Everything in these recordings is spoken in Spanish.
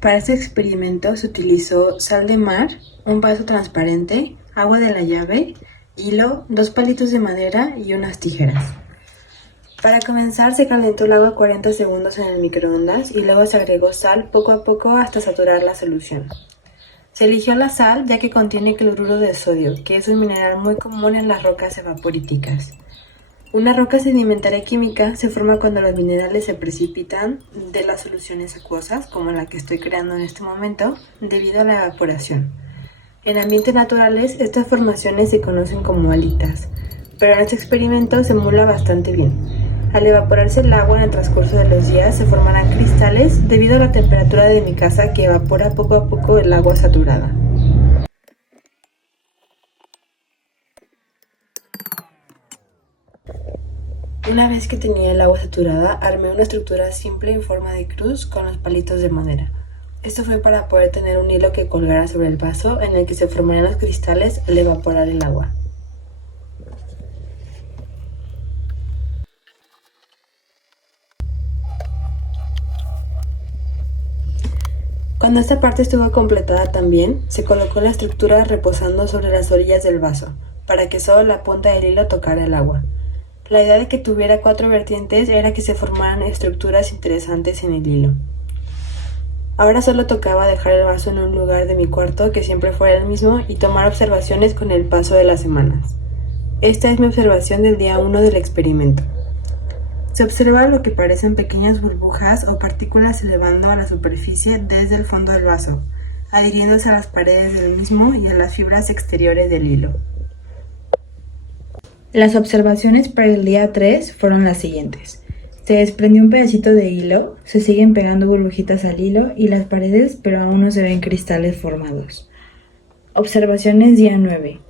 Para este experimento se utilizó sal de mar, un vaso transparente, agua de la llave, hilo, 2 palitos de madera y unas tijeras. Para comenzar se calentó el agua 40 segundos en el microondas y luego se agregó sal poco a poco hasta saturar la solución. Se eligió la sal ya que contiene cloruro de sodio, que es un mineral muy común en las rocas evaporíticas. Una roca sedimentaria química se forma cuando los minerales se precipitan de las soluciones acuosas, como la que estoy creando en este momento, debido a la evaporación. En ambientes naturales, estas formaciones se conocen como halitas, pero en este experimento se emula bastante bien. Al evaporarse el agua en el transcurso de los días, se formarán cristales debido a la temperatura de mi casa que evapora poco a poco el agua saturada. Una vez que tenía el agua saturada, armé una estructura simple en forma de cruz con los palitos de madera. Esto fue para poder tener un hilo que colgara sobre el vaso en el que se formarían los cristales al evaporar el agua. Cuando esta parte estuvo completada también, se colocó la estructura reposando sobre las orillas del vaso, para que solo la punta del hilo tocara el agua. La idea de que tuviera 4 vertientes era que se formaran estructuras interesantes en el hilo. Ahora solo tocaba dejar el vaso en un lugar de mi cuarto que siempre fuera el mismo y tomar observaciones con el paso de las semanas. Esta es mi observación del día 1 del experimento. Se observa lo que parecen pequeñas burbujas o partículas elevando a la superficie desde el fondo del vaso, adhiriéndose a las paredes del mismo y a las fibras exteriores del hilo. Las observaciones para el día 3 fueron las siguientes. Se desprendió un pedacito de hilo, se siguen pegando burbujitas al hilo y las paredes, pero aún no se ven cristales formados. Observaciones día 9.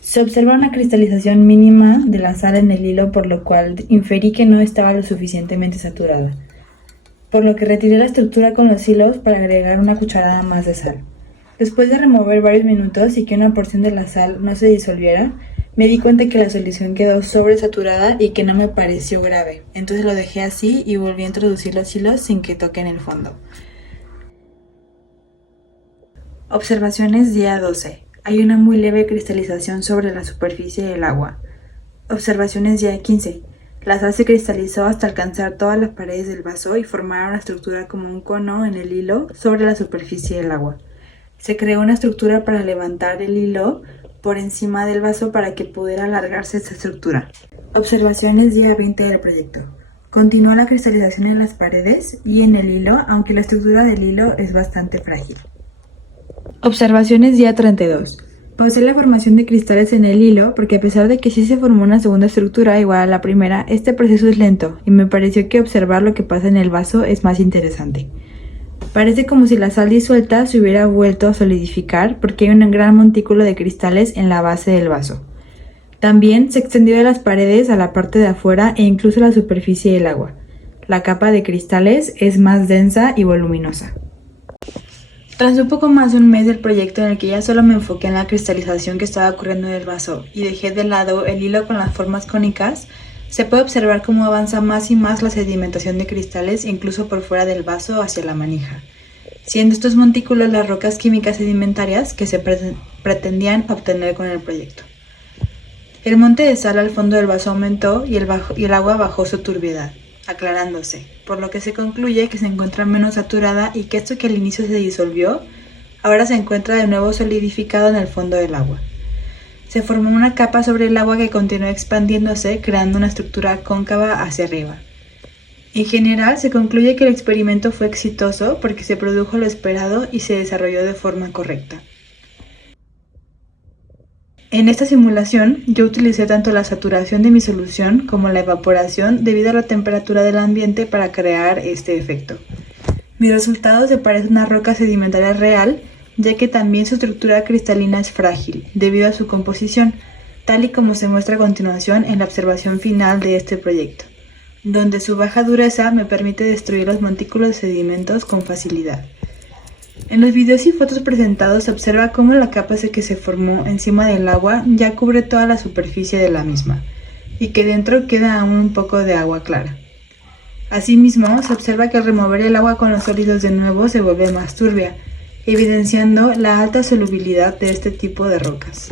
Se observa una cristalización mínima de la sal en el hilo, por lo cual inferí que no estaba lo suficientemente saturada, por lo que retiré la estructura con los hilos para agregar una cucharada más de sal. Después de remover varios minutos y que una porción de la sal no se disolviera, me di cuenta que la solución quedó sobresaturada y que no me pareció grave, entonces lo dejé así y volví a introducir los hilos sin que toquen el fondo. Observaciones día 12. Hay una muy leve cristalización sobre la superficie del agua. Observaciones día 15. La sal se cristalizó hasta alcanzar todas las paredes del vaso y formar una estructura como un cono en el hilo sobre la superficie del agua. Se creó una estructura para levantar el hilo por encima del vaso para que pudiera alargarse esta estructura. Observaciones día 20 del proyecto. Continuó la cristalización en las paredes y en el hilo, aunque la estructura del hilo es bastante frágil. Observaciones día 32. Pausé la formación de cristales en el hilo porque a pesar de que sí se formó una segunda estructura igual a la primera, este proceso es lento y me pareció que observar lo que pasa en el vaso es más interesante. Parece como si la sal disuelta se hubiera vuelto a solidificar porque hay un gran montículo de cristales en la base del vaso. También se extendió de las paredes a la parte de afuera e incluso a la superficie del agua. La capa de cristales es más densa y voluminosa. Tras un poco más de un mes del proyecto en el que ya solo me enfoqué en la cristalización que estaba ocurriendo en el vaso y dejé de lado el hilo con las formas cónicas, se puede observar cómo avanza más y más la sedimentación de cristales incluso por fuera del vaso hacia la manija, siendo estos montículos las rocas químicas sedimentarias que se pretendían obtener con el proyecto. El monte de sal al fondo del vaso aumentó y el agua bajó su turbiedad, aclarándose, por lo que se concluye que se encuentra menos saturada y que esto que al inicio se disolvió, ahora se encuentra de nuevo solidificado en el fondo del agua. Se formó una capa sobre el agua que continuó expandiéndose, creando una estructura cóncava hacia arriba. En general, se concluye que el experimento fue exitoso porque se produjo lo esperado y se desarrolló de forma correcta. En esta simulación, yo utilicé tanto la saturación de mi solución como la evaporación debido a la temperatura del ambiente para crear este efecto. Mi resultado se parece a una roca sedimentaria real, ya que también su estructura cristalina es frágil, debido a su composición, tal y como se muestra a continuación en la observación final de este proyecto, donde su baja dureza me permite destruir los montículos de sedimentos con facilidad. En los videos y fotos presentados se observa cómo la capa que se formó encima del agua ya cubre toda la superficie de la misma, y que dentro queda aún un poco de agua clara. Asimismo, se observa que al remover el agua con los sólidos de nuevo se vuelve más turbia, evidenciando la alta solubilidad de este tipo de rocas.